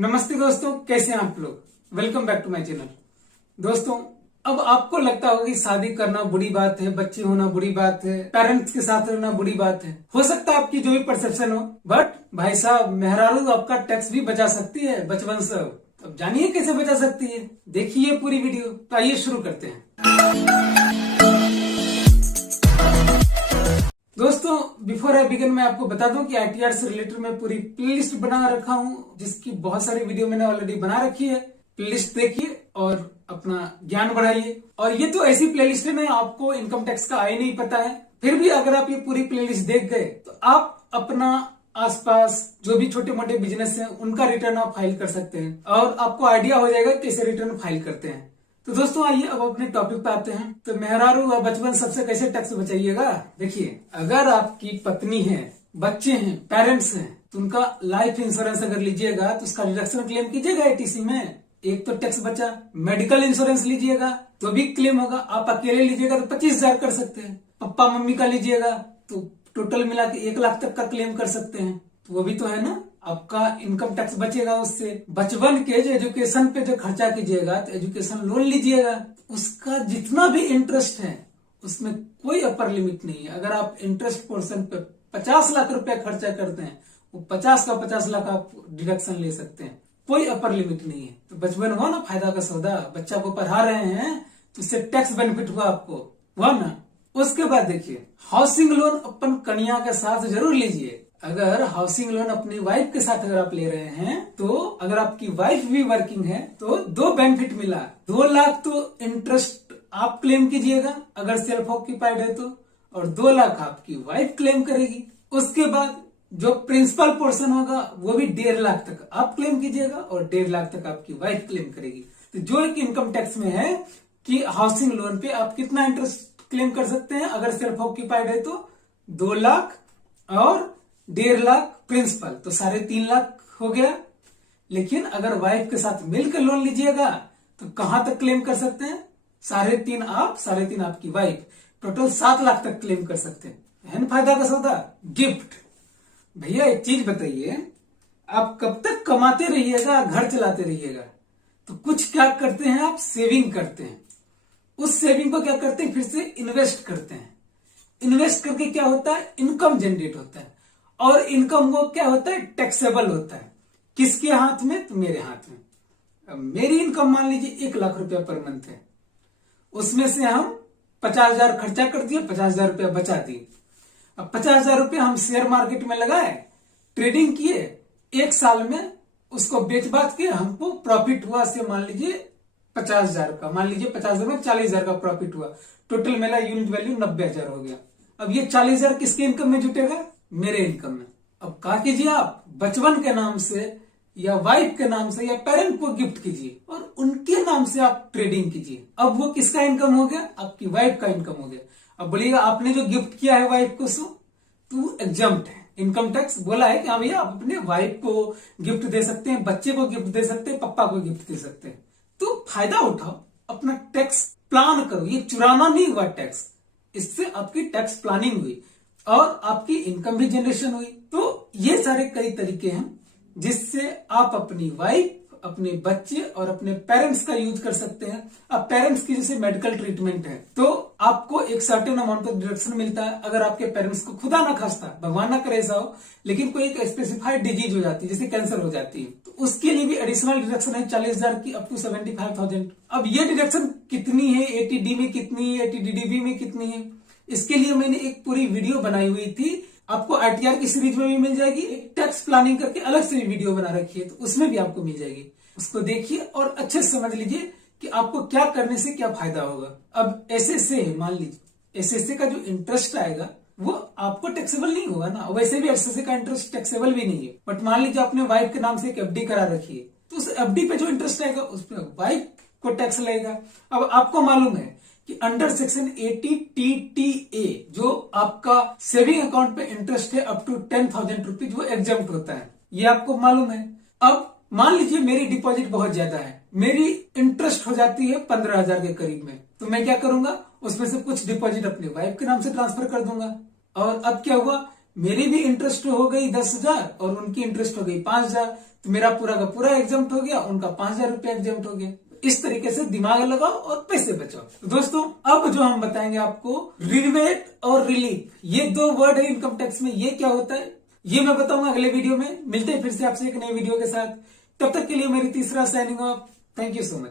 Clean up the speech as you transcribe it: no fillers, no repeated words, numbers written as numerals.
नमस्ते दोस्तों, कैसे हैं आप लोग। Welcome back to my channel. दोस्तों, अब आपको लगता होगा कि शादी करना बुरी बात है, बच्चे होना बुरी बात है, पेरेंट्स के साथ रहना बुरी बात है। हो सकता है आपकी जो भी परसेप्शन हो, बट भाई साहब, मेहरारू आपका टैक्स भी बचा सकती है बचपन से। अब जानिए कैसे बचा सकती है, देखिए पूरी वीडियो। तो आइए शुरू करते हैं। दोस्तों, बिफोर आई बिगिन मैं आपको बता दूं कि आईटीआर से रिलेटेड मैं पूरी प्लेलिस्ट बना रखा हूं, जिसकी बहुत सारी वीडियो मैंने ऑलरेडी बना रखी है। प्लेलिस्ट देखिए और अपना ज्ञान बढ़ाइए। और ये तो ऐसी प्लेलिस्ट है ना, आपको इनकम टैक्स का आय नहीं पता है, फिर भी अगर आप ये पूरी प्लेलिस्ट देख गए तो आप अपना आसपास जो भी छोटे मोटे बिजनेस हैं उनका रिटर्न आप फाइल कर सकते हैं और आपको आइडिया हो जाएगा कैसे रिटर्न फाइल करते हैं। तो दोस्तों, आइए अब अपने टॉपिक पे आते हैं। तो मेहरारू व बचपन सबसे कैसे टैक्स बचाइएगा। देखिए, अगर आपकी पत्नी है, बच्चे हैं, पेरेंट्स हैं, तो उनका लाइफ इंश्योरेंस अगर लीजिएगा तो उसका डिडक्शन क्लेम कीजिएगा एटीसी में। एक तो टैक्स बचा। मेडिकल इंश्योरेंस लीजिएगा तो भी क्लेम होगा। आप अकेले लीजिएगा तो 25,000 कर सकते हैं। पप्पा मम्मी का लीजिएगा तो टोटल मिला के 1 लाख तक का क्लेम कर सकते हैं। तो वो भी तो है ना, आपका इनकम टैक्स बचेगा उससे। बचपन के जो एजुकेशन पे जो खर्चा कीजिएगा, तो एजुकेशन लोन लीजिएगा, उसका जितना भी इंटरेस्ट है उसमें कोई अपर लिमिट नहीं है। अगर आप इंटरेस्ट पोर्शन पे 50 लाख रुपया खर्चा करते हैं, वो 50 का 50 लाख आप डिडक्शन ले सकते हैं, कोई अपर लिमिट नहीं है। तो बचपन हुआ ना फायदा का सौदा। बच्चा को पढ़ा रहे हैं तो उससे टैक्स बेनिफिट हुआ आपको, हुआ ना। उसके बाद देखिए, हाउसिंग लोन अपन कन्या के साथ जरूर लीजिए। अगर हाउसिंग लोन अपनी वाइफ के साथ अगर आप ले रहे हैं, तो अगर आपकी वाइफ भी वर्किंग है तो 2 बेनिफिट मिला। 2 लाख तो इंटरेस्ट आप क्लेम कीजिएगा अगर सेल्फ ऑक्यूपाइड है तो, और 2 लाख आपकी वाइफ क्लेम करेगी। उसके बाद जो प्रिंसिपल पोर्शन होगा वो भी 1.5 लाख तक आप क्लेम कीजिएगा और 1.5 लाख तक आपकी वाइफ क्लेम करेगी। तो जो एक इनकम टैक्स में है कि हाउसिंग लोन पे आप कितना इंटरेस्ट क्लेम कर सकते हैं, अगर सेल्फ ऑक्यूपाइड है तो 2 लाख और 1.5 लाख प्रिंसिपल, तो 3.5 लाख हो गया। लेकिन अगर वाइफ के साथ मिलकर लोन लीजिएगा तो कहां तक क्लेम कर सकते हैं? 3.5 आप, 3.5 आपकी वाइफ, टोटल 7 लाख तक क्लेम कर सकते हैं। है ना फायदा का सौदा। गिफ्ट। भैया एक चीज बताइए, आप कब तक कमाते रहिएगा, घर चलाते रहिएगा, तो कुछ क्या करते हैं आप, सेविंग करते हैं। उस सेविंग को क्या करते हैं, फिर से इन्वेस्ट करते हैं। इन्वेस्ट करके क्या होता है, इनकम जनरेट होता है, और इनकम वो क्या होता है, टैक्सेबल होता है। किसके हाथ में, तो मेरे हाथ में। अब मेरी इनकम मान लीजिए 1 लाख रुपया पर मंथ है, उसमें से हम 50,000 खर्चा कर दिए, 50,000 रुपया बचा दिए। अब 50,000 रुपया हम शेयर मार्केट में लगाए, ट्रेडिंग किए, 1 साल में उसको बेच बाच के हमको प्रॉफिट हुआ से मान लीजिए 50,000 का, मान लीजिए 50,000 में 40,000 का प्रॉफिट हुआ। टोटल मेरा यूनिट वैल्यू 90,000 हो गया। अब ये 40,000 किसके इनकम में जुटेगा, मेरे इनकम में। अब क्या कीजिए, आप बचपन के नाम से या वाइफ के नाम से या पेरेंट को गिफ्ट कीजिए और उनके नाम से आप ट्रेडिंग कीजिए। अब वो किसका इनकम हो गया, आपकी वाइफ का इनकम हो गया। अब बोलिएगा आपने जो गिफ्ट किया है वाइफ को, सो तो एग्जम्प्ट है, इनकम टैक्स बोला है कि हाँ भैया आप अपने वाइफ को गिफ्ट दे सकते हैं, बच्चे को गिफ्ट दे सकते हैं, पप्पा को गिफ्ट दे सकते हैं। तो फायदा उठाओ, अपना टैक्स प्लान करो। ये चुराना नहीं हुआ टैक्स, इससे आपकी टैक्स प्लानिंग हुई और आपकी इनकम भी जनरेशन हुई। तो ये सारे कई तरीके हैं जिससे आप अपनी वाइफ, अपने बच्चे और अपने पेरेंट्स का यूज कर सकते हैं। अब पेरेंट्स की जैसे मेडिकल ट्रीटमेंट है तो आपको एक सर्टेन अमाउंट ऑफ डिडक्शन मिलता है। अगर आपके पेरेंट्स को खुदा ना खास्ता, भगवान ना करे ऐसा हो, लेकिन कोई एक स्पेसिफाइड डिजीज हो जाती है, जैसे कैंसर हो जाती है, तो उसके लिए भी एडिशनल डिडक्शन है 40,000 की, अप टू 75,000। अब ये डिडक्शन कितनी है, एटीडी में कितनी है, एटीडीडीबी में कितनी है, इसके लिए मैंने एक पूरी वीडियो बनाई हुई थी। आपको आईटीआर की सीरीज में भी मिल जाएगी, एक टैक्स प्लानिंग करके अलग से वीडियो बना रखी है, तो उसमें भी आपको मिल जाएगी। उसको देखिए और अच्छे से समझ लीजिए कि आपको क्या करने से क्या फायदा होगा। अब एसएसए है, मान लीजिए एसएसए का जो इंटरेस्ट आएगा वो आपको टैक्सेबल नहीं होगा ना, वैसे भी एसएसए का इंटरेस्ट टैक्सेबल भी नहीं है। बट मान लीजिए आपने वाइफ के नाम से एक एफडी करा रखी है, तो उस एफडी पे जो इंटरेस्ट आएगा उस पर वाइफ को टैक्स लगेगा। अब आपको मालूम है कि अंडर सेक्शन 80 TTA जो आपका सेविंग अकाउंट पे इंटरेस्ट है अप टू 10,000 रुपीज, वो एग्जम्प्ट होता है, ये आपको मालूम है। अब मान लीजिए मेरी डिपॉजिट बहुत ज्यादा है, मेरी इंटरेस्ट हो जाती है 15,000 के करीब में, तो मैं क्या करूंगा, उसमें से कुछ डिपॉजिट अपने वाइफ के नाम से ट्रांसफर कर दूंगा। और अब क्या हुआ मेरी भी इंटरेस्ट हो गई 10,000 और उनकी इंटरेस्ट हो गई 5,000, तो मेरा पूरा का पूरा एग्जाम्प्ट हो गया, उनका 5,000 रुपया एग्जाम्प्ट हो गया। इस तरीके से दिमाग लगाओ और पैसे बचाओ। तो दोस्तों अब जो हम बताएंगे आपको रिबेट और रिलीफ, ये 2 वर्ड है इनकम टैक्स में, ये क्या होता है ये मैं बताऊंगा अगले वीडियो में। मिलते हैं फिर से आपसे एक नए वीडियो के साथ, तब तक के लिए मेरी तीसरा signing off. Thank you so much.